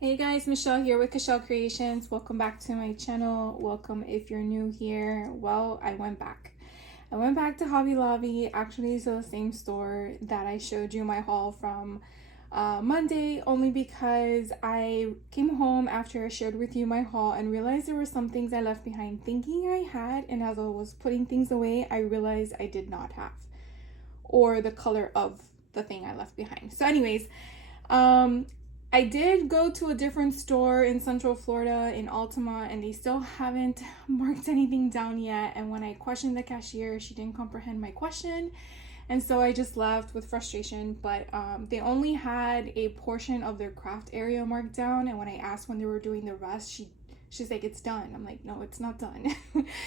Hey guys, Michelle here with Cashelle Creations. Welcome back to my channel. Welcome if you're new here. Well, I went back. I went back to Hobby Lobby, actually to the same store that I showed you my haul from Monday, only because I came home after I shared with you my haul and realized there were some things I left behind thinking I had, and as I was putting things away, I realized I did not have, or the color of the thing I left behind. So anyways, I did go to a different store in Central Florida in Altima, and they still haven't marked anything down yet. And when I questioned the cashier, she didn't comprehend my question. And so I just left with frustration. But they only had a portion of their craft area marked down. And when I asked when they were doing the rest, she's like, it's done. I'm like, no, it's not done.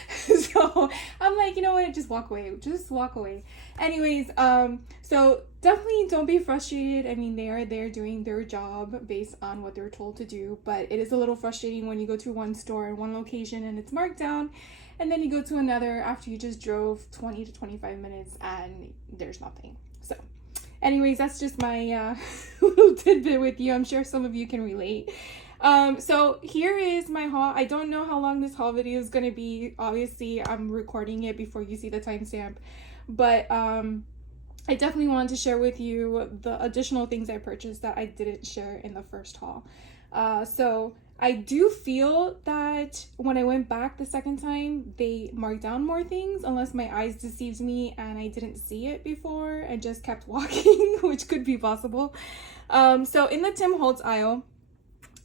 So I'm like, you know what, just walk away. Anyways, so definitely don't be frustrated. I mean, they are there doing their job based on what they're told to do, but it is a little frustrating when you go to one store in one location and it's marked down, and then you go to another after you just drove 20 to 25 minutes and there's nothing. So anyways, that's just my little tidbit with you. I'm sure some of you can relate. So here is my haul. I don't know how long this haul video is gonna be. Obviously, I'm recording it before you see the timestamp, but I definitely wanted to share with you the additional things I purchased that I didn't share in the first haul. So I do feel that when I went back the second time, they marked down more things, unless my eyes deceived me and I didn't see it before and just kept walking, which could be possible. So in the Tim Holtz aisle,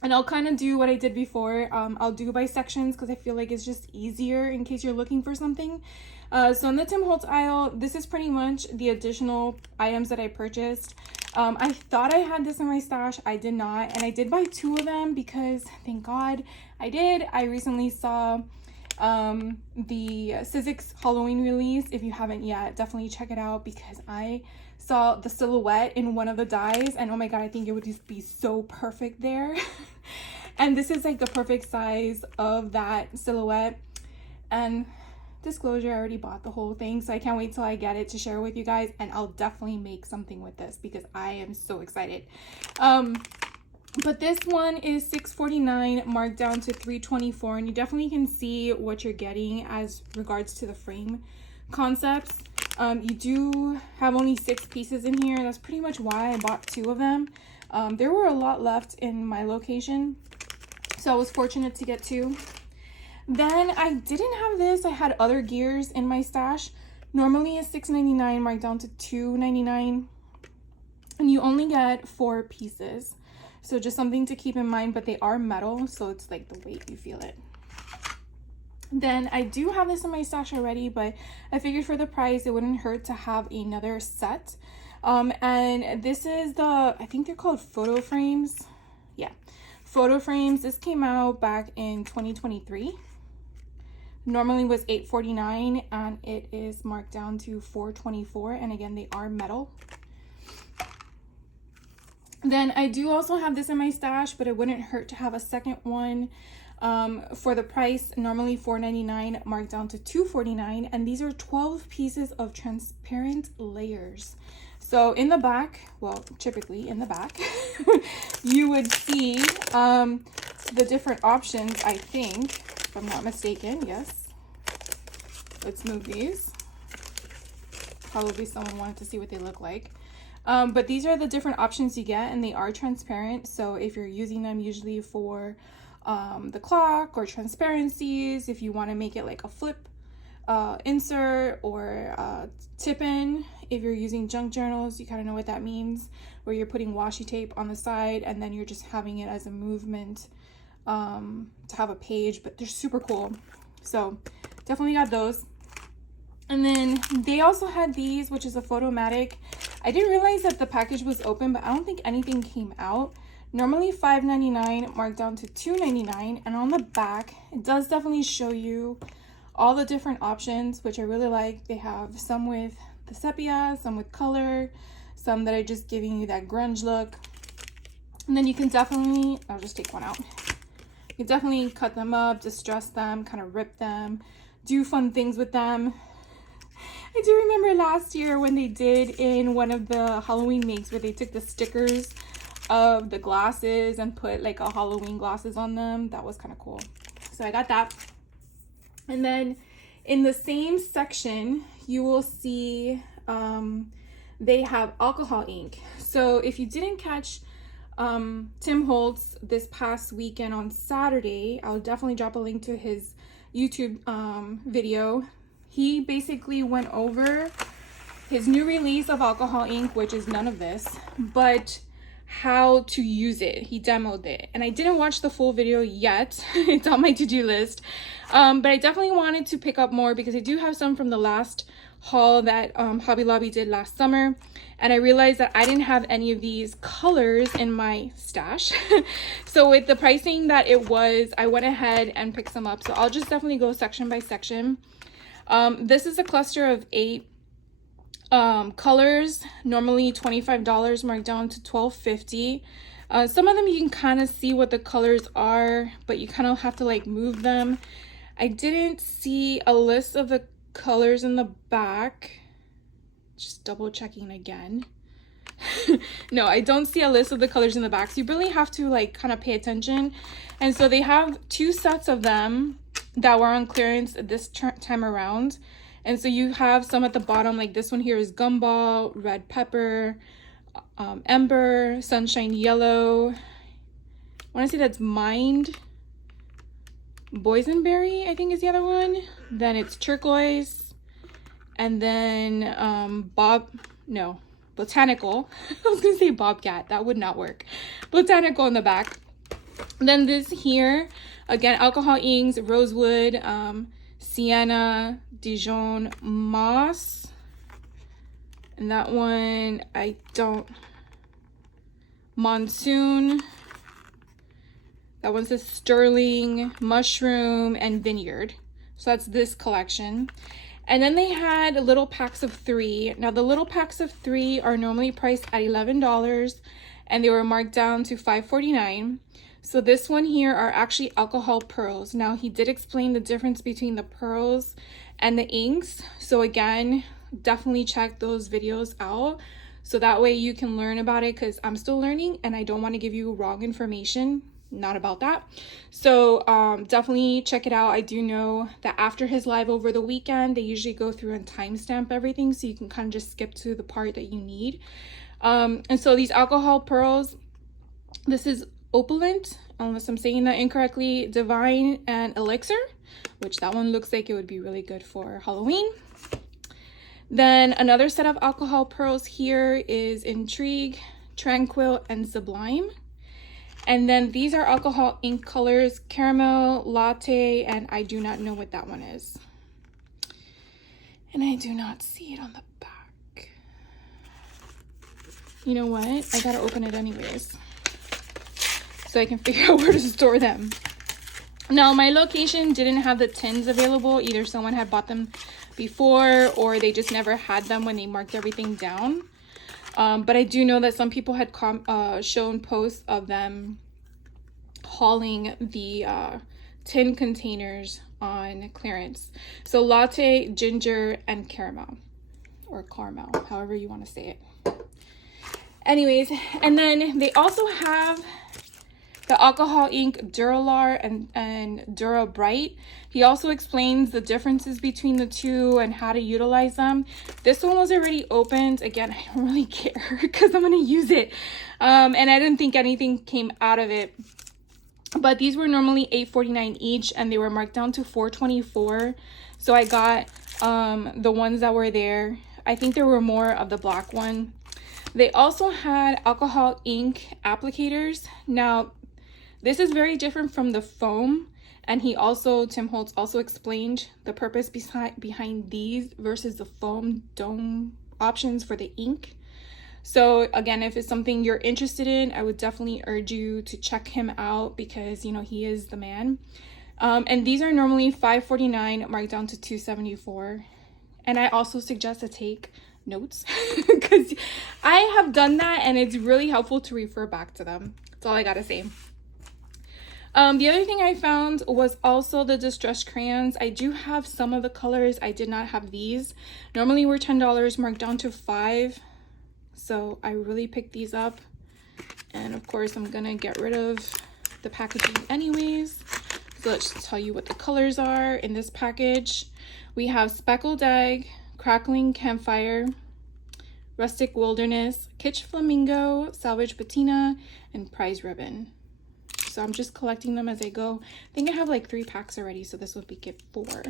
and I'll kind of do what I did before. I'll do by sections because I feel like it's just easier in case you're looking for something. So in the Tim Holtz aisle, this is pretty much the additional items that I purchased. I thought I had this in my stash. I did not. And I did buy two of them because, thank God I did. I recently saw the Sizzix Halloween release. If you haven't yet, definitely check it out because I saw the silhouette in one of the dies and oh my god, I think it would just be so perfect there. And this is like the perfect size of that silhouette. And disclosure, I already bought the whole thing, so I can't wait till I get it to share with you guys, and I'll definitely make something with this because I am so excited. But this one is $6.49 marked down to $3.24, and you definitely can see what you're getting as regards to the frame concepts. You do have only 6 pieces in here. That's pretty much why I bought 2 of them. There were a lot left in my location, so I was fortunate to get 2. Then I didn't have this. I had other gears in my stash. Normally it's $6.99 marked down to $2.99, and you only get 4 pieces. So just something to keep in mind, but they are metal, so it's like the weight, you feel it. Then I do have this in my stash already, but I figured for the price it wouldn't hurt to have another set. And this is the, I think they're called photo frames. Yeah, photo frames. This came out back in 2023. Normally was $8.49 and it is marked down to $4.24, and again, they are metal. Then I do also have this in my stash, but it wouldn't hurt to have a second one. For the price, normally $4.99 marked down to $2.49, and these are 12 pieces of transparent layers. So in the back, well, typically in the back, you would see the different options, I think, if I'm not mistaken. Yes. Let's move these. Probably someone wanted to see what they look like. But these are the different options you get, and they are transparent. So if you're using them usually for the clock or transparencies, if you want to make it like a flip insert or tip in, if you're using junk journals, you kind of know what that means, where you're putting washi tape on the side and then you're just having it as a movement to have a page. But they're super cool, so definitely got those. And then they also had these, which is a Photomatic. I didn't realize that the package was open, but I don't think anything came out. Normally $5.99 marked down to $2.99, and on the back it does definitely show you all the different options, which I really like. They have some with the sepia, some with color, some that are just giving you that grunge look. And then you can definitely, I'll just take one out. You can definitely cut them up, distress them, kind of rip them, do fun things with them. I do remember last year when they did in one of the Halloween makes where they took the stickers of the glasses and put like a Halloween glasses on them. That was kind of cool. So I got that. And then in the same section, you will see they have alcohol ink. So if you didn't catch Tim Holtz this past weekend on Saturday, I'll definitely drop a link to his YouTube video. He basically went over his new release of alcohol ink, which is none of this, but how to use it. He demoed it, and I didn't watch the full video yet. It's on my to-do list, but I definitely wanted to pick up more because I do have some from the last haul that Hobby Lobby did last summer, and I realized that I didn't have any of these colors in my stash. So with the pricing that it was, I went ahead and picked some up. So I'll just definitely go section by section. This is a cluster of 8 colors, normally $25, marked down to $12.50. Some of them you can kind of see what the colors are, but you kind of have to like move them. I didn't see a list of the colors in the back. Just double checking again. No, I don't see a list of the colors in the back, so you really have to like kind of pay attention. And so they have 2 sets of them that were on clearance this time around. And so you have some at the bottom, like this one here is Gumball, Red Pepper, Ember, Sunshine Yellow. I want to say that's Mind. Boysenberry, I think is the other one. Then it's Turquoise. And then Botanical. I was going to say Bobcat. That would not work. Botanical in the back. Then this here, again, alcohol inks, Rosewood, Sienna, Dijon, Moss, and that one Monsoon. That one says Sterling, Mushroom, and Vineyard. So that's this collection. And then they had little packs of 3. Now the little packs of 3 are normally priced at $11, and they were marked down to $5.49. So this one here are actually alcohol pearls. Now he did explain the difference between the pearls and the inks. So again, definitely check those videos out so that way you can learn about it, because I'm still learning and I don't want to give you wrong information. Not about that. So definitely check it out. I do know that after his live over the weekend, they usually go through and timestamp everything, so you can kind of just skip to the part that you need. And so these alcohol pearls, this is Opulent, unless I'm saying that incorrectly, Divine, and Elixir, which that one looks like it would be really good for Halloween. Then another set of alcohol pearls here is Intrigue, Tranquil, and Sublime. And then these are alcohol ink colors, Caramel, Latte, and I do not know what that one is. And I do not see it on the back. You know what? I gotta open it anyways, so I can figure out where to store them. Now, my location didn't have the tins available. Either someone had bought them before or they just never had them when they marked everything down. But I do know that some people had shown posts of them hauling the tin containers on clearance. So latte, ginger, and caramel, or caramel, however you want to say it. Anyways, and then they also have the alcohol ink Duralar and Dura Bright. He also explains the differences between the two and how to utilize them. This one was already opened. Again, I don't really care because I'm going to use it. And I didn't think anything came out of it. But these were normally $8.49 each, and they were marked down to $4.24. So I got the ones that were there. I think there were more of the black one. They also had alcohol ink applicators. Now, this is very different from the foam, and Tim Holtz also explained the purpose behind these versus the foam dome options for the ink. So again, if it's something you're interested in, I would definitely urge you to check him out because, you know, he is the man. And these are normally $5.49, marked down to $2.74. And I also suggest to take notes because I have done that and it's really helpful to refer back to them. That's all I gotta say. The other thing I found was also the distress crayons. I do have some of the colors. I did not have these. Normally were $10, marked down to $5. So I really picked these up. And of course, I'm gonna get rid of the packaging anyways. So let's just tell you what the colors are in this package. We have Speckled Egg, Crackling Campfire, Rustic Wilderness, Kitsch Flamingo, Salvage Patina, and Prize Ribbon. So I'm just collecting them as I go. I think I have like 3 packs already, so this would be gift 4.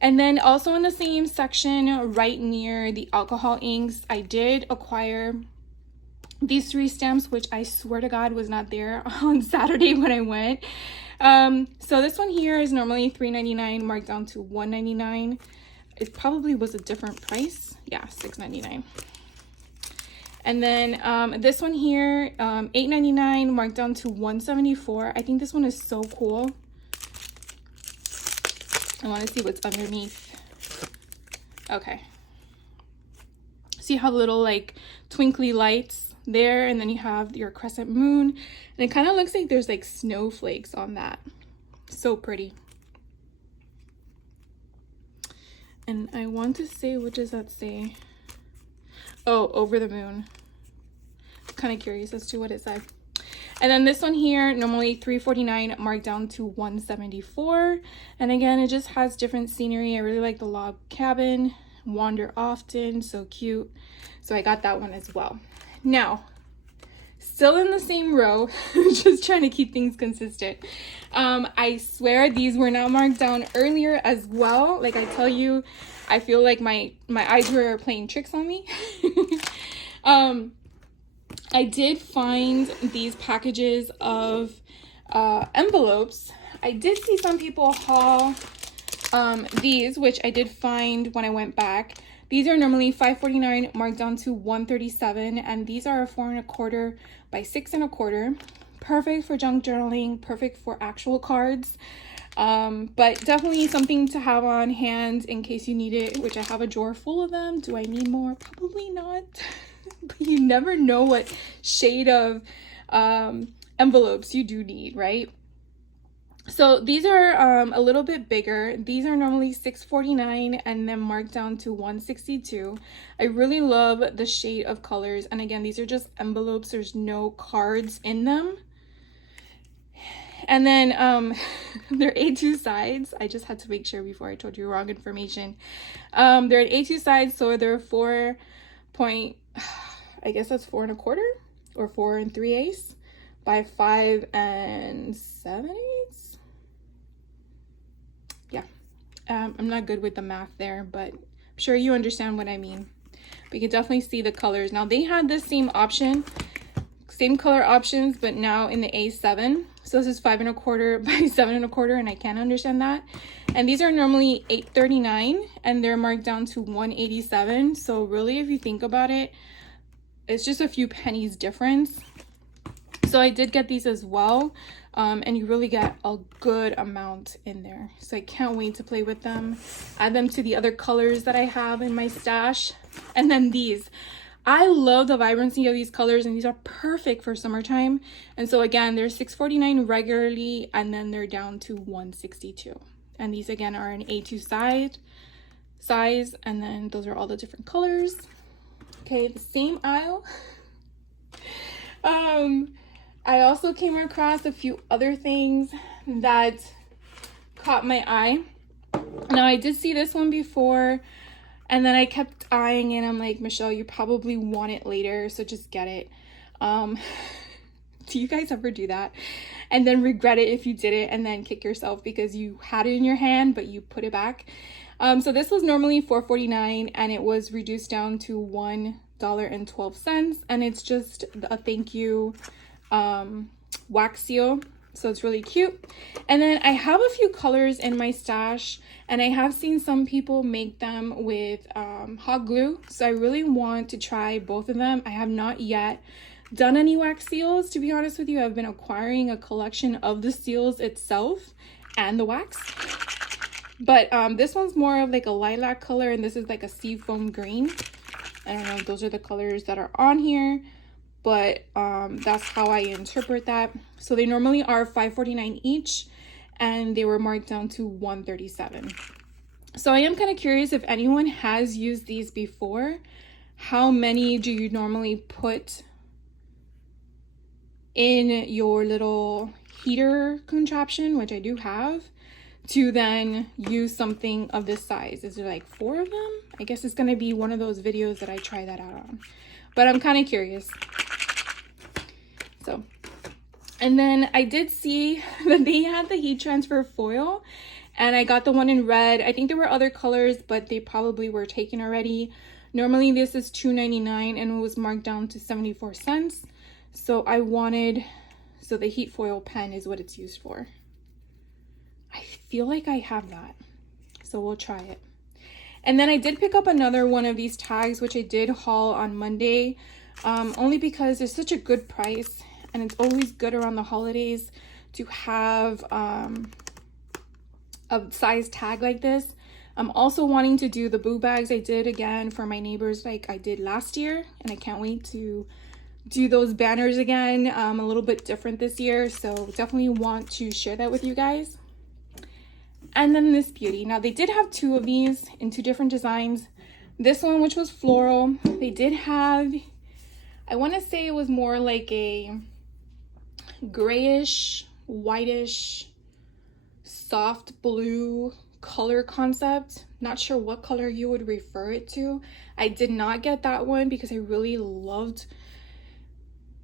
And then also in the same section, right near the alcohol inks, I did acquire these 3 stamps, which I swear to God was not there on Saturday when I went. So this one here is normally $3.99, marked down to $1.99. It probably was a different price. Yeah, $6.99. And then this one here, $8.99, marked down to $1.74. I think this one is so cool. I want to see what's underneath. Okay. See how little like twinkly lights there, and then you have your crescent moon, and it kind of looks like there's like snowflakes on that. So pretty. And I want to say, what does that say? Oh, over the moon. Kind of curious as to what it said. And then this one here, normally $3.49, marked down to $1.74. And again, it just has different scenery. I really like the log cabin, wander often, so cute. So I got that one as well. Now, still in the same row, just trying to keep things consistent. I swear these were not marked down earlier as well. Like I tell you, I feel like my eyes were playing tricks on me. I did find these packages of envelopes. I did see some people haul these, which I did find when I went back. These are normally $5.49, marked down to $1.37, and these are 4 1/4 by 6 1/4. Perfect for junk journaling, perfect for actual cards. But definitely something to have on hand in case you need it, which I have a drawer full of them. Do I need more? Probably not. But you never know what shade of envelopes you do need, right? So these are a little bit bigger. These are normally $6.49 and then marked down to $1.62. I really love the shade of colors. And again, these are just envelopes. There's no cards in them. And then they're A2 sides. I just had to make sure before I told you wrong information. They're at A2 sides, so they're 4 point, I guess that's 4 1/4 or 4 3/8 by 5 7/8. Yeah, I'm not good with the math there, but I'm sure you understand what I mean. But you can definitely see the colors. Now they had this same option, same color options, but now in the A7. So this is 5 1/4 by 7 1/4, and I can't understand that. And these are normally $8.39 and they're marked down to $1.87. So really, if you think about it, it's just a few pennies difference. So I did get these as well. And you really get a good amount in there. So I can't wait to play with them, add them to the other colors that I have in my stash. And then these, I love the vibrancy of these colors, and these are perfect for summertime. And so again, they're $6.49 regularly, and then they're down to $1.62. And these again are an A2 size, and then those are all the different colors. Okay, the same aisle. I also came across a few other things that caught my eye. Now I did see this one before, and then I kept eyeing it. I'm like, Michelle, you probably want it later, so just get it. Do you guys ever do that? And then regret it if you did it, and then kick yourself because you had it in your hand, but you put it back. So this was normally $4.49, and it was reduced down to $1.12, and it's just a thank you wax seal. So it's really cute. And then I have a few colors in my stash, and I have seen some people make them with hot glue. So I really want to try both of them. I have not yet done any wax seals, to be honest with you. I've been acquiring a collection of the seals itself and the wax. But this one's more of like a lilac color, and this is like a seafoam green. I don't know if those are the colors that are on here, but that's how I interpret that. So they normally are $5.49 each, and they were marked down to $1.37. So I am kind of curious if anyone has used these before. How many do you normally put in your little heater contraption, which I do have, to then use something of this size. Is there like 4 of them? I guess it's gonna be one of those videos that I try that out on, but I'm kind of curious. So, and then I did see that they had the heat transfer foil, and I got the one in red. I think there were other colors, but they probably were taken already. Normally this is $2.99 and it was marked down to 74 cents. So I wanted, so the heat foil pen is what it's used for. I feel like I have that, so we'll try it. And then I did pick up another one of these tags, which I did haul on Monday, only because it's such a good price, and it's always good around the holidays to have a size tag like this. I'm also wanting to do the boo bags I did again for my neighbors like I did last year, and I can't wait to do those banners again, a little bit different this year, so definitely want to share that with you guys. And then this beauty. Now they did have 2 of these in 2 different designs. This one, which was floral, they did have, I want to say it was more like a grayish, whitish, soft blue color concept. Not sure what color you would refer it to. I did not get that one because I really loved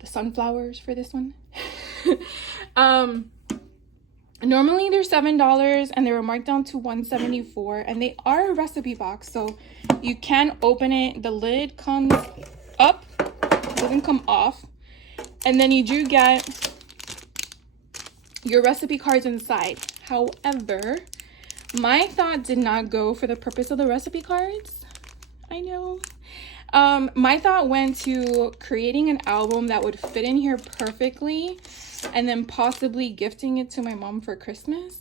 the sunflowers for this one. Normally they're $7 and they were marked down to $1.74, and they are a recipe box, so you can open it. The lid comes up, doesn't come off, and then you do get your recipe cards inside. However, my thought did not go for the purpose of the recipe cards. I know. My thought went to creating an album that would fit in here perfectly, and then possibly gifting it to my mom for Christmas.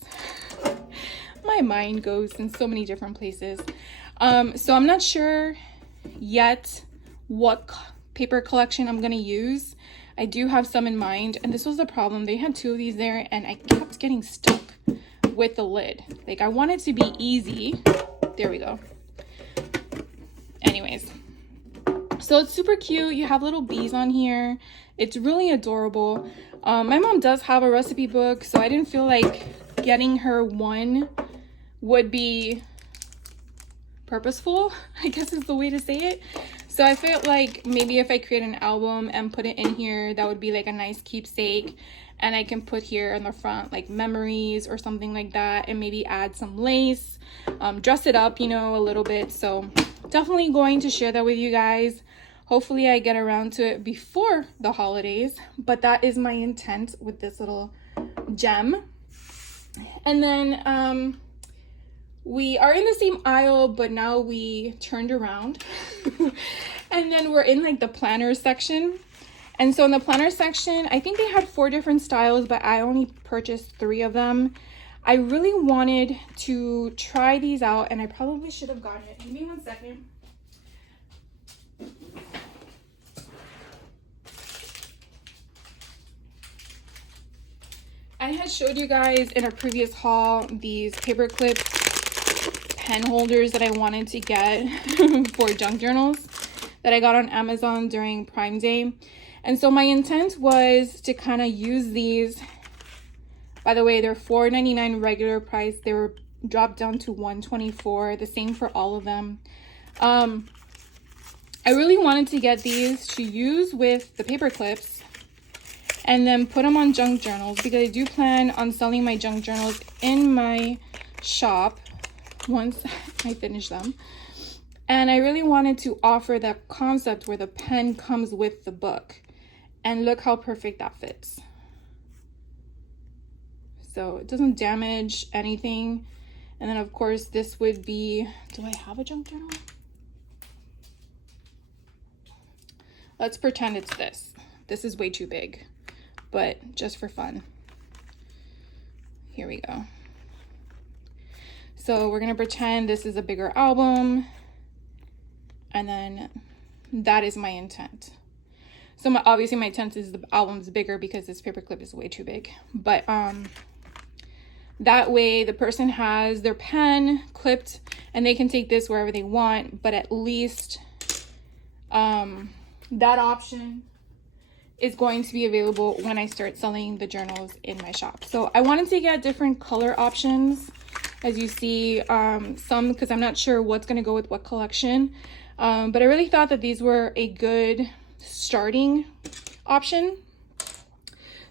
My mind goes in so many different places. So I'm not sure yet what paper collection I'm gonna use. I do have some in mind, and this was the problem. They had 2 of these there, and I kept getting stuck with the lid. Like, I want it to be easy. There we go. Anyways, so it's super cute. You have little bees on here. It's really adorable. My mom does have a recipe book, so I didn't feel like getting her one would be purposeful, I guess is the way to say it. So I felt like maybe if I create an album and put it in here, that would be like a nice keepsake, and I can put here in the front like memories or something like that, and maybe add some lace, dress it up, you know, a little bit. So definitely going to share that with you guys. Hopefully I get around to it before the holidays, but that is my intent with this little gem. And then we are in the same aisle, but now we turned around and then we're in like the planner section. And so in the planner section, I think they had 4 different styles, but I only purchased 3 of them. I really wanted to try these out, and I probably should have gotten it. Give me 1 second. I had showed you guys in a previous haul these paperclip pen holders that I wanted to get for junk journals that I got on Amazon during Prime Day. And so my intent was to kind of use these. By the way, they're $4.99 regular price. They were dropped down to $1.24, the same for all of them. I really wanted to get these to use with the paper clips and then put them on junk journals, because I do plan on selling my junk journals in my shop once I finish them. And I really wanted to offer that concept where the pen comes with the book. And look how perfect that fits. So it doesn't damage anything. And then of course this would be, do I have a junk journal? Let's pretend it's this. This is way too big, but just for fun. Here we go. So we're gonna pretend this is a bigger album, and then that is my intent. So obviously my intent is the album's bigger because this paperclip is way too big. But that way the person has their pen clipped and they can take this wherever they want, but at least that option is going to be available when I start selling the journals in my shop. So I wanted to get different color options, as you see, some because I'm not sure what's going to go with what collection. But I really thought that these were a good starting option.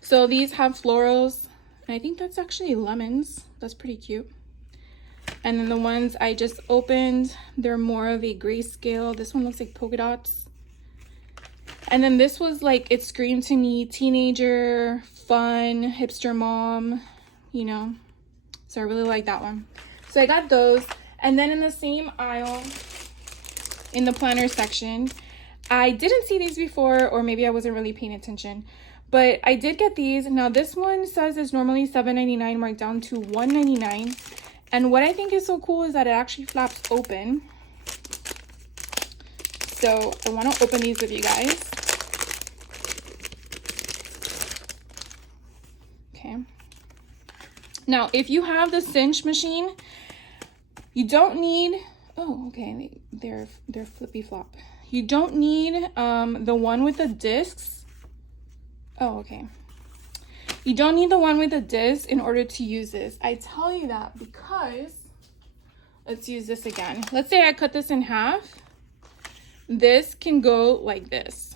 So these have florals, and I think that's actually lemons. That's pretty cute. And then the ones I just opened, they're more of a grayscale. This one looks like polka dots. And then this was like, it screamed to me teenager, fun, hipster mom, you know. So I really like that one. So I got those. And then in the same aisle, in the planner section, I didn't see these before, or maybe I wasn't really paying attention, but I did get these. Now this one says it's normally $7.99 marked down to $1.99. And what I think is so cool is that it actually flaps open. So I want to open these with you guys. Okay. Now, if you have the cinch machine, you don't need, oh, okay, they're flippy flop. You don't need the one with the discs. Oh, okay. You don't need the one with the disc in order to use this. I tell you that because, let's use this again. Let's say I cut this in half. This can go like this.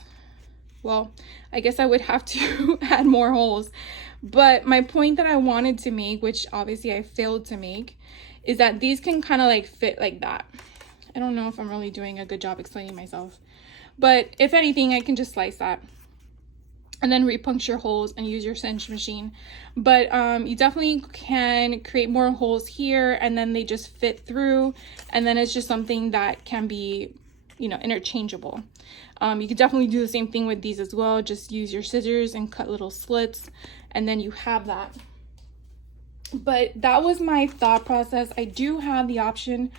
Well, I guess I would have to add more holes. But my point that I wanted to make, which obviously I failed to make, is that these can kind of like fit like that. I don't know if I'm really doing a good job explaining myself. But if anything, I can just slice that and then repuncture holes and use your cinch machine. But you definitely can create more holes here, and then they just fit through, and then it's just something that can be, you know, interchangeable. You could definitely do the same thing with these as well. Just use your scissors and cut little slits, and then you have that. But that was my thought process. I do have the option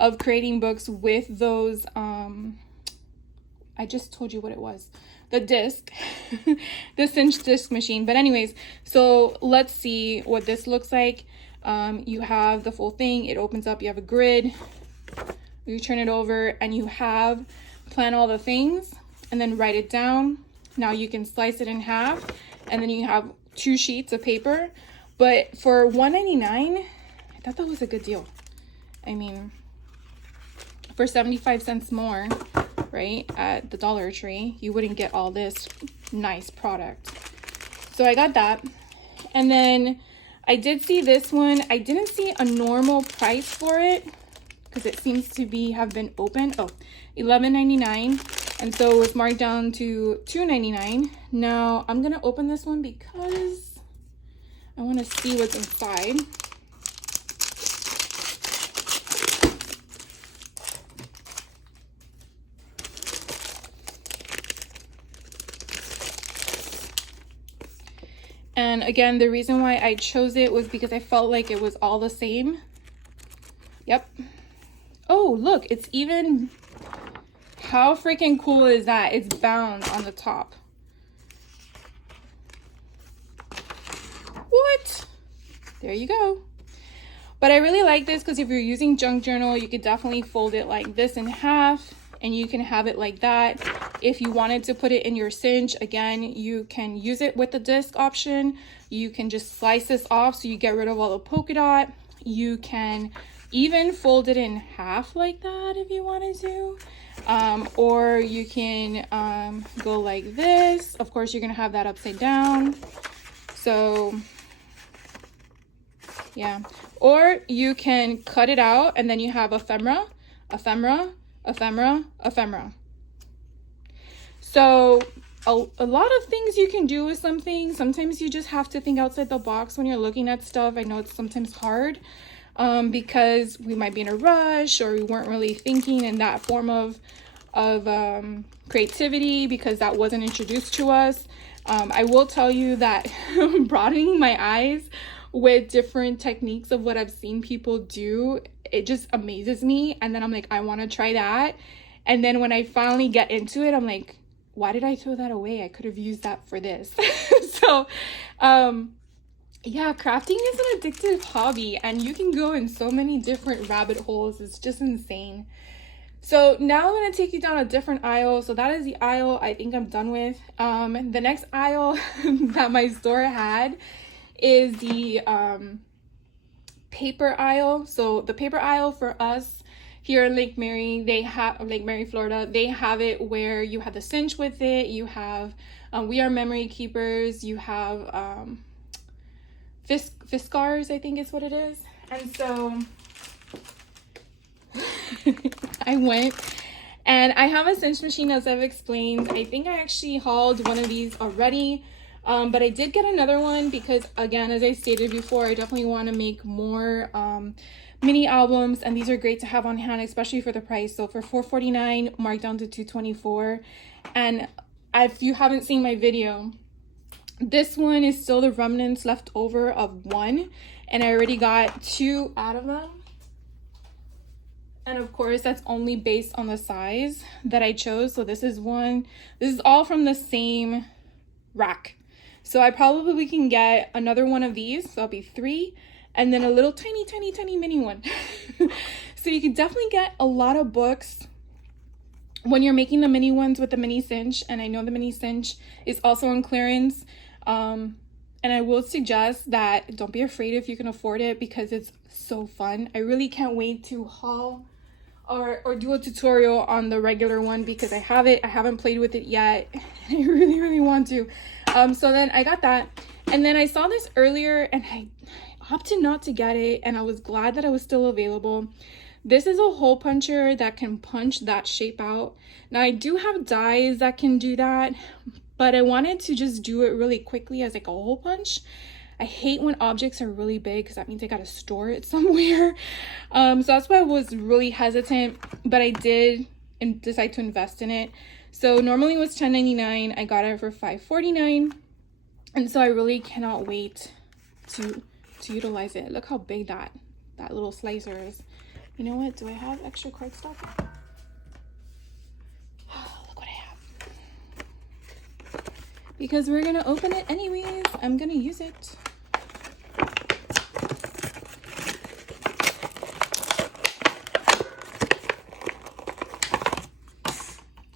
of creating books with those, I just told you what it was. The disc, the cinch disc machine. But anyways, so let's see what this looks like. You have the full thing. It opens up. You have a grid. You turn it over and you have plan all the things and then write it down. Now you can slice it in half and then you have 2 sheets of paper. But for $1.99, I thought that was a good deal. I mean, for 75 cents more, right, at the Dollar Tree, you wouldn't get all this nice product. So I got that. And then I did see this one. I didn't see a normal price for it because it seems to have been open. Oh, $11.99. And so it was marked down to $2.99. Now I'm gonna open this one because I want to see what's inside. And again, the reason why I chose it was because I felt like it was all the same. Yep. Oh, look, it's even, how freaking cool is that? It's bound on the top. What? There you go. But I really like this because if you're using junk journal, you could definitely fold it like this in half and you can have it like that. If you wanted to put it in your cinch, again, you can use it with the disc option. You can just slice this off so you get rid of all the polka dot. You can even fold it in half like that if you wanted to. Or you can go like this. Of course, you're gonna have that upside down. So yeah, or you can cut it out and then you have ephemera, ephemera, ephemera, ephemera. So a lot of things you can do with something. Sometimes you just have to think outside the box when you're looking at stuff. I know it's sometimes hard because we might be in a rush or we weren't really thinking in that form of creativity because that wasn't introduced to us. I will tell you that broadening my eyes with different techniques of what I've seen people do, it just amazes me. And then I'm like, I want to try that. And then when I finally get into it, I'm like, why did I throw that away? I could have used that for this. So, yeah, crafting is an addictive hobby and you can go in so many different rabbit holes. It's just insane. So now I'm going to take you down a different aisle. So that is the aisle I think I'm done with. The next aisle that my store had is the paper aisle. So the paper aisle for us here in Lake Mary, they have Lake Mary, Florida, they have it where you have the cinch with it. You have We Are Memory Keepers. You have Fiskars, I think is what it is. And so I went and I have a cinch machine, as I've explained. I think I actually hauled one of these already, but I did get another one because, again, as I stated before, I definitely want to make more mini albums, and these are great to have on hand, especially for the price. So for $4.49, marked down to $2.24. And if you haven't seen my video, this one is still the remnants left over of one, and I already got 2 out of them. And of course, that's only based on the size that I chose. So this is one. This is all from the same rack. So I probably can get another one of these. So that'll be 3. And then a little tiny, tiny, tiny mini one. So you can definitely get a lot of books when you're making the mini ones with the mini cinch. And I know the mini cinch is also on clearance. And I will suggest that don't be afraid if you can afford it, because it's so fun. I really can't wait to haul or do a tutorial on the regular one, because I have it. I haven't played with it yet. I really, really want to. So then I got that. And then I saw this earlier and I opted not to get it, and I was glad that it was still available. This is a hole puncher that can punch that shape out. Now I do have dies that can do that, but I wanted to just do it really quickly as like a hole punch. I hate when objects are really big because that means I gotta store it somewhere. So that's why I was really hesitant, but I did decide to invest in it. So normally it was $10.99. I got it for $5.49, and so I really cannot wait to utilize it. Look how big that little slicer is. You know what? Do I have extra cardstock? Look what I have. Because we're gonna open it anyways. I'm gonna use it.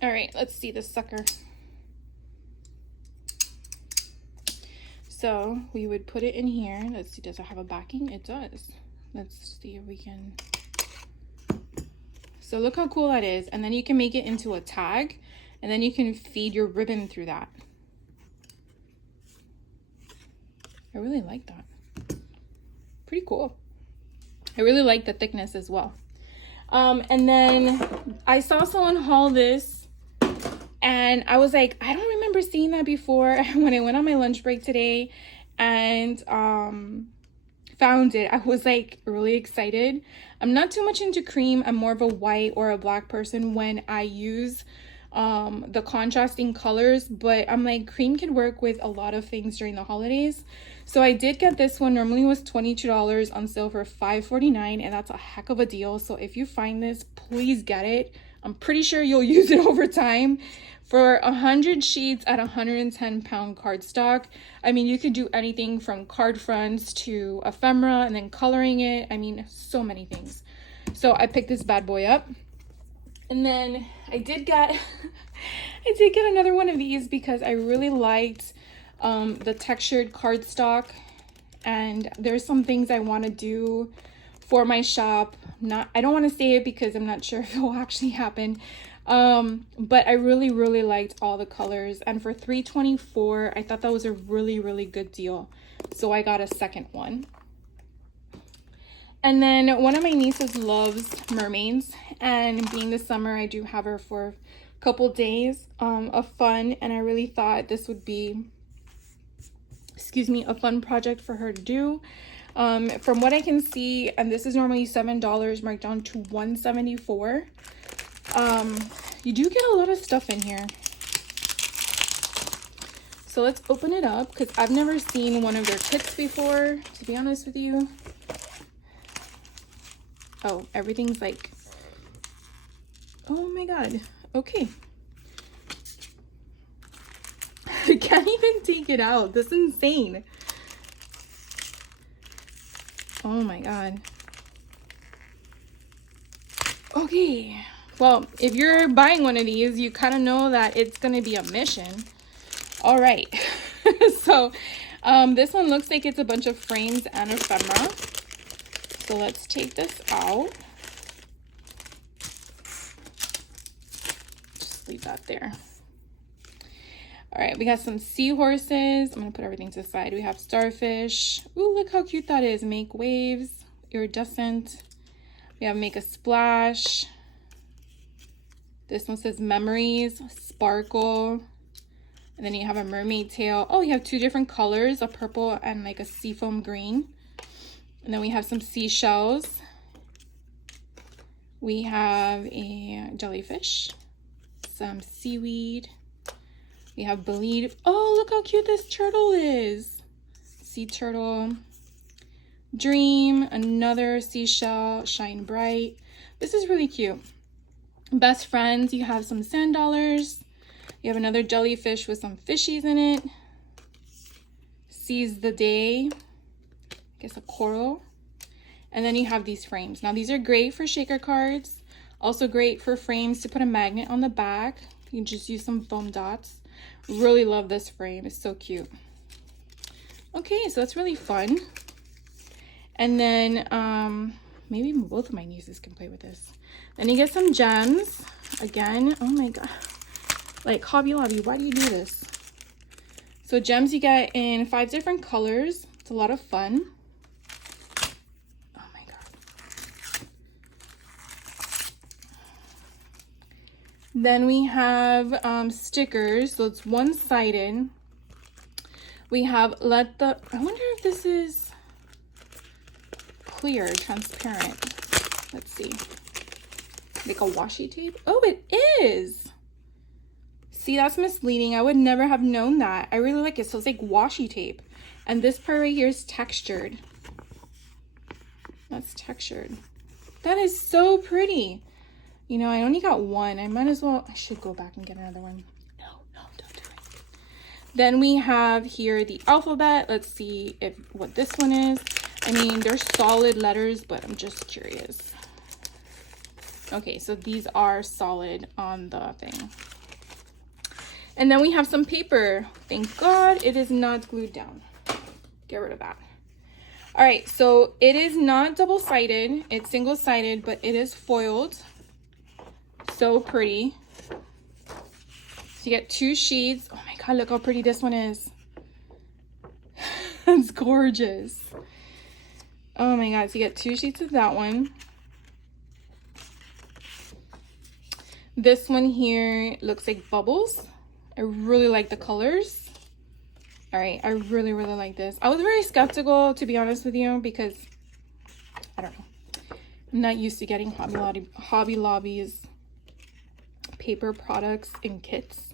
All right, let's see this sucker. So we would put it in here. Let's see, does it have a backing? It does. Let's see if we can. So look how cool that is. And then you can make it into a tag, and then you can feed your ribbon through that. I really like that. Pretty cool. I really like the thickness as well. And then I saw someone haul this, and I was like, I don't remember seeing that before. When I went on my lunch break today and found it, I was like really excited. I'm not too much into cream. I'm more of a white or a black person when I use the contrasting colors, but I'm like, cream can work with a lot of things during the holidays. So I did get this one. Normally it was $22, on sale for $5.49, and that's a heck of a deal. So if you find this, please get it. I'm pretty sure you'll use it over time. For 100 sheets at 110-pound cardstock, I mean, you could do anything from card fronts to ephemera and then coloring it. I mean, so many things. So I picked this bad boy up. And then I did get another one of these because I really liked the textured cardstock, and there's some things I want to do for my shop. I don't want to say it because I'm not sure if it will actually happen. But I really liked all the colors, and for $3.24, I thought that was a really good deal. So I got a second one. And then one of my nieces loves mermaids, and being the summer, I do have her for a couple days of fun, and I really thought this would be, a fun project for her to do. From what I can see, and this is normally $7, marked down to $1.74. You do get a lot of stuff in here. So let's open it up, because I've never seen one of their kits before, to be honest with you. Oh, everything's like, oh my god. Okay. I can't even take it out. This is insane. Oh my god. Okay. Well, if you're buying one of these, you kind of know that it's going to be a mission. All right. So this one looks like it's a bunch of frames and ephemera. So let's take this out. Just leave that there. All right, we got some seahorses. I'm going to put everything to the side. We have starfish. Ooh, look how cute that is. Make waves, iridescent. We have make a splash. This one says memories, sparkle. And then you have a mermaid tail. Oh, you have two different colors, a purple and like a seafoam green. And then we have some seashells. We have a jellyfish, some seaweed. We have Believe. Oh, look how cute this turtle is. Sea turtle. Dream, another seashell, shine bright. This is really cute. Best friends, you have some sand dollars. You have another jellyfish with some fishies in it. Seize the day. I guess a coral. And then you have these frames. Now these are great for shaker cards. Also great for frames to put a magnet on the back. You can just use some foam dots. Really love this frame. It's so cute. Okay, so that's really fun. And then maybe both of my nieces can play with this. Then you get some gems. Again, oh my god. Like, Hobby Lobby, why do you do this? So gems you get in 5 different colors. It's a lot of fun. Oh my god. Then we have stickers. So it's one-sided. We have I wonder if this is clear, transparent. Let's see. Like a washi tape? Oh, it is! See, that's misleading. I would never have known that. I really like it. So it's like washi tape. And this part right here is textured. That's textured. That is so pretty. You know, I only got one. I should go back and get another one. No, don't do it. Then we have here the alphabet. Let's see what this one is. I mean, they're solid letters, but I'm just curious. Okay, so these are solid on the thing. And then we have some paper. Thank God it is not glued down. Get rid of that. All right, so it is not double-sided. It's single-sided, but it is foiled. So pretty. So you get 2 sheets. Oh my God, look how pretty this one is. It's gorgeous. Oh my God, so you get 2 sheets of that one. This one here looks like bubbles. I really like the colors. All right, I really like this. I was very skeptical, to be honest with you, because I don't know. I'm not used to getting Hobby Lobby's paper products in kits.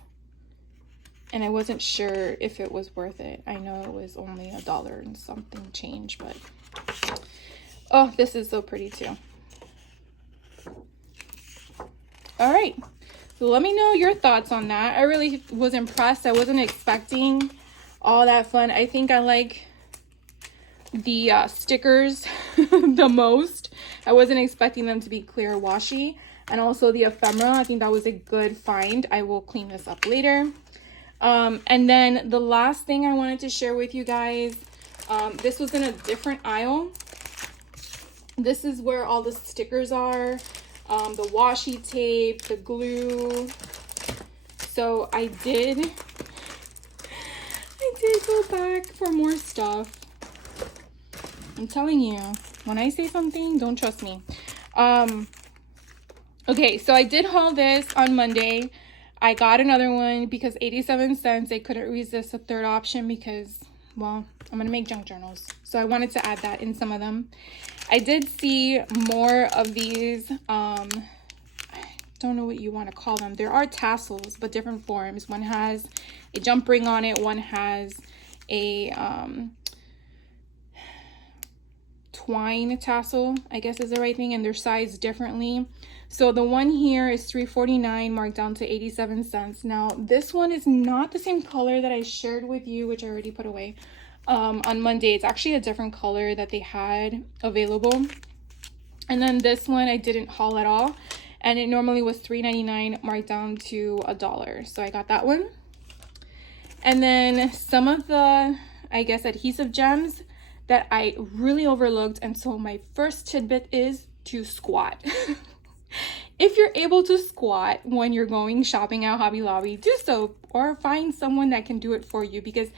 And I wasn't sure if it was worth it. I know it was only $1 and something change, but oh, this is so pretty too. All right, so let me know your thoughts on that. I really was impressed. I wasn't expecting all that fun. I think I like the stickers the most. I wasn't expecting them to be clear washi. And also the ephemera, I think that was a good find. I will clean this up later. And then the last thing I wanted to share with you guys, this was in a different aisle. This is where all the stickers are. The washi tape, the glue. So I did go back for more stuff. I'm telling you, when I say something, don't trust me. Okay, so I did haul this on Monday. I got another one because 87 cents. I couldn't resist a third option because, well, I'm going to make junk journals. So I wanted to add that in some of them. I did see more of these, I don't know what you want to call them. There are tassels, but different forms. One has a jump ring on it. One has a twine tassel, I guess is the right thing, and they're sized differently. So the one here is $3.49, marked down to 87 cents. Now, this one is not the same color that I shared with you, which I already put away. On Monday. It's actually a different color that they had available. And then this one I didn't haul at all. and it normally was $3.99 marked down to $1. So I got that one. And then some of the, I guess, adhesive gems that I really overlooked. And so my first tidbit is to squat. If you're able to squat when you're going shopping at Hobby Lobby, do so, or find someone that can do it for you, because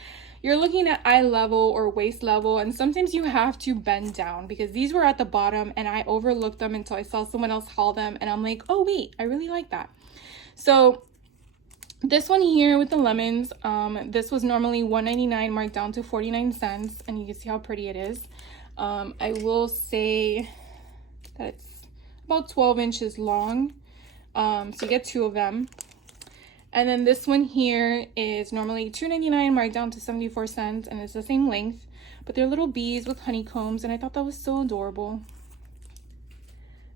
you're looking at eye level or waist level, and sometimes you have to bend down, because these were at the bottom and I overlooked them until I saw someone else haul them and I'm like, oh wait, I really like that. So this one here with the lemons, this was normally $1.99 marked down to 49 cents, and you can see how pretty it is. I will say that it's about 12 inches long, so you get 2 of them. And then this one here is normally $2.99 marked down to 74 cents, and it's the same length, but they're little bees with honeycombs, and I thought that was so adorable.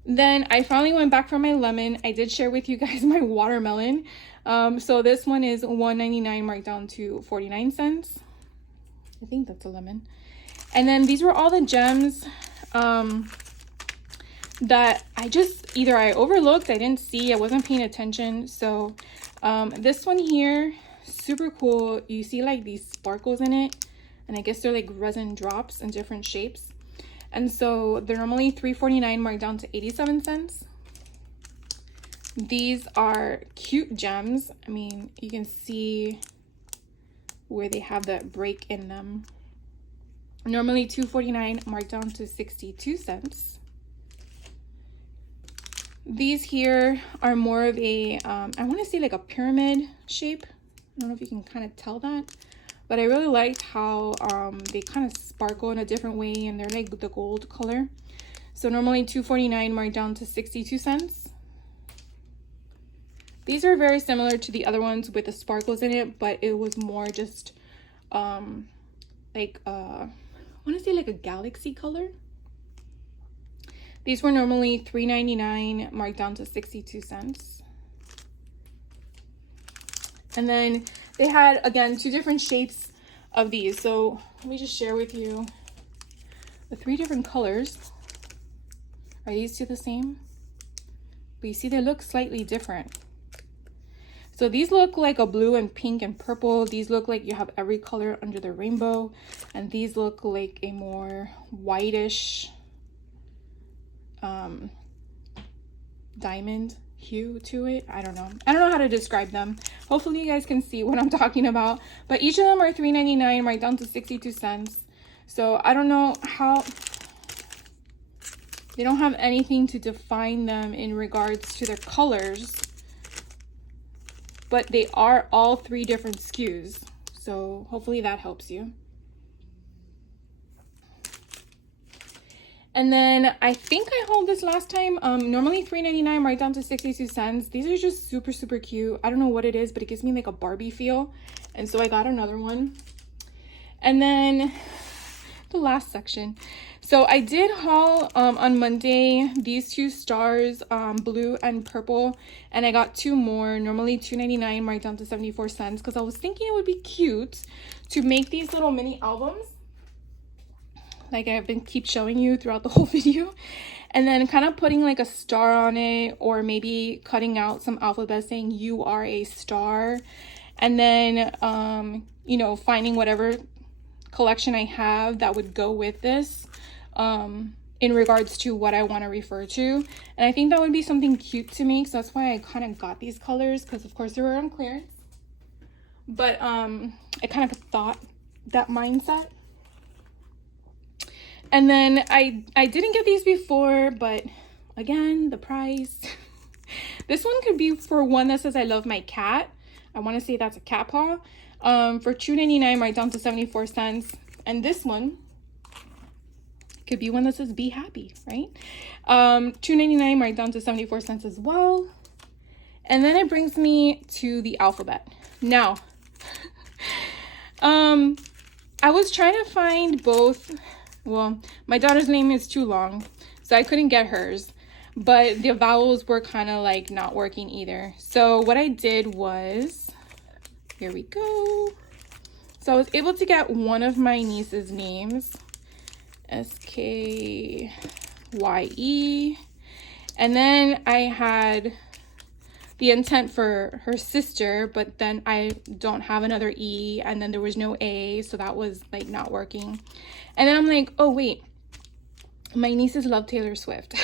Then I finally went back for my lemon. I did share with you guys my watermelon. So this one is $1.99 marked down to 49 cents. I think that's a lemon. And then these were all the gems that I just either I overlooked, I didn't see, I wasn't paying attention. So this one here, super cool. You see like these sparkles in it, and I guess they're like resin drops in different shapes. And so they're normally $3.49 marked down to 87 cents. These are cute gems. I mean, you can see where they have that break in them. Normally $2.49 marked down to 62 cents. These here are more of a, I want to say like a pyramid shape. I don't know if you can kind of tell that, but I really liked how they kind of sparkle in a different way, and they're like the gold color. So normally $2.49 marked down to 62 cents. These are very similar to the other ones with the sparkles in it, but it was more just like I want to say like a galaxy color. These were normally $3.99 marked down to 62 cents. And then they had, again, 2 different shapes of these. So let me just share with you the 3 different colors. Are these 2 the same? But you see they look slightly different. So these look like a blue and pink and purple. These look like you have every color under the rainbow. And these look like a more whitish diamond hue to it. I don't know how to describe them. Hopefully you guys can see what I'm talking about, but each of them are $3.99 right down to 62 cents. So I don't know how they don't have anything to define them in regards to their colors, but they are all 3 different SKUs, so hopefully that helps you. And then I think I hauled this last time. Normally $3.99 right down to 62 cents. These are just super, super cute. I don't know what it is, but it gives me like a Barbie feel. And so I got another one. And then the last section. So I did haul on Monday these 2 stars, blue and purple. And I got 2 more, normally $2.99 right down to 74 cents. Because I was thinking it would be cute to make these little mini albums, like I've been keep showing you throughout the whole video, and then kind of putting like a star on it, or maybe cutting out some alphabet saying you are a star, and then you know, finding whatever collection I have that would go with this in regards to what I want to refer to. And I think that would be something cute to make, so that's why I kind of got these colors, because of course they were on clearance. But I kind of thought that mindset. And then I didn't get these before, but again, the price. This one could be for one that says I love my cat. I want to say that's a cat paw. For $2.99 right down to 74 cents. And this one could be one that says be happy, right? $2.99 right down to 74 cents as well. And then it brings me to the alphabet. Now, I was trying to find both. Well, my daughter's name is too long, so I couldn't get hers, but the vowels were kind of like not working either. So what I did was, here we go. So I was able to get one of my niece's names, S-K-Y-E, And then I had the intent for her sister, but then I don't have another E, and then there was no A, so that was like not working. And then I'm like, oh wait, my nieces love Taylor Swift.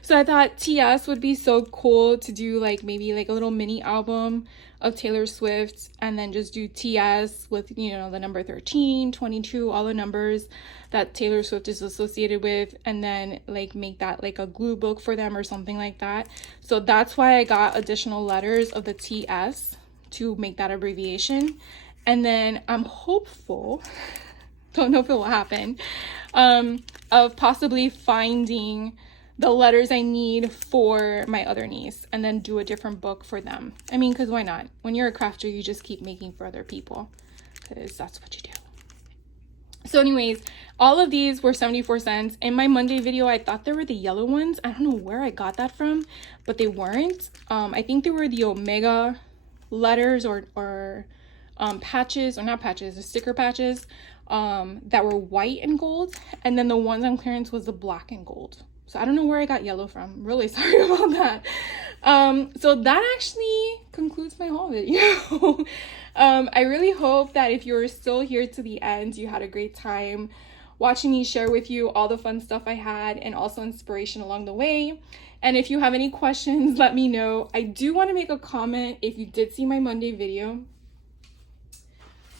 So I thought TS would be so cool to do, like maybe like a little mini album of Taylor Swift, and then just do TS with, you know, the number 13, 22, all the numbers that Taylor Swift is associated with, and then like make that like a glue book for them or something like that. So that's why I got additional letters of the TS to make that abbreviation. And then I'm hopeful, don't know if it will happen, of possibly finding the letters I need for my other niece and then do a different book for them. I mean, because why not? When you're a crafter, you just keep making for other people, because that's what you do. So anyways, all of these were 74 cents. In my Monday video, I thought they were the yellow ones. I don't know where I got that from, but they weren't. I think they were the Omega letters or patches, or not patches, the sticker patches that were white and gold. And then the ones on clearance was the black and gold. So I don't know where I got yellow from. I'm really sorry about that. So that actually concludes my haul video. I really hope that if you're still here to the end, you had a great time watching me share with you all the fun stuff I had and also inspiration along the way. And if you have any questions, let me know. I do want to make a comment if you did see my Monday video,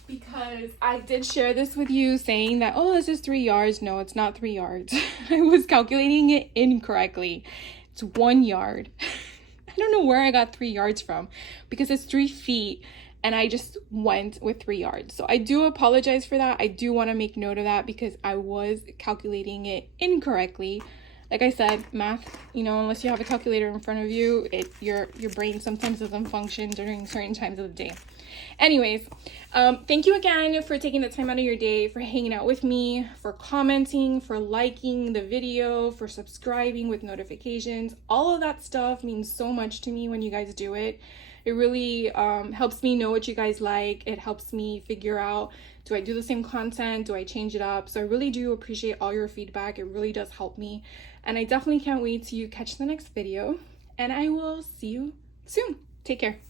because I did share this with you saying that, oh, this is 3 yards. No, it's not 3 yards. I was calculating it incorrectly. It's 1 yard. I don't know where I got 3 yards from, because it's 3 feet and I just went with 3 yards. So I do apologize for that. I do want to make note of that because I was calculating it incorrectly. Like I said, math, you know, unless you have a calculator in front of you, your brain sometimes doesn't function during certain times of the day. Anyways, thank you again for taking the time out of your day, for hanging out with me, for commenting, for liking the video, for subscribing with notifications. All of that stuff means so much to me when you guys do it. It really helps me know what you guys like. It helps me figure out, do I do the same content? Do I change it up? So I really do appreciate all your feedback. It really does help me. And I definitely can't wait to catch the next video. And I will see you soon. Take care.